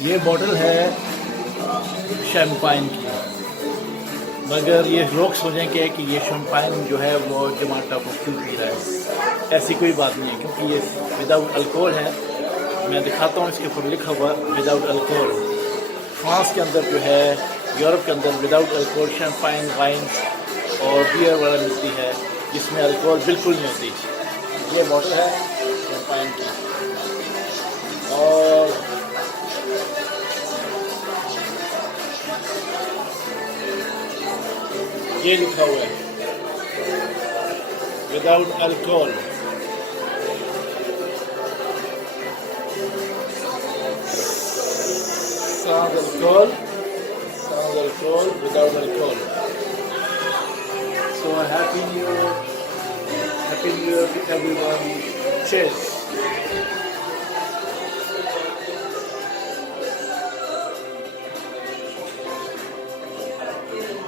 ये बॉटल है शैम्पाइन की, मगर ये लोग सोचेंगे कि ये शैम्पाइन जो है वो जमाटा को क्यों पी रहा है। ऐसी कोई बात नहीं है, क्योंकि ये विदाउट अल्कोहल है। मैं दिखाता हूँ, इसके ऊपर लिखा हुआ विदाउट अल्कोहल। फ्रांस के अंदर जो है, यूरोप के अंदर विदाउट अल्कोहल शैम्पाइन, वाइन और बियर वगैरह मिलती है जिसमें अल्कोहल बिल्कुल नहीं होती। ये बॉटल है शैम्पाइन की और ये लिखा हुआ है without alcohol. sans alcohol, sans alcohol, without alcohol. So happy new year to everyone. Cheers.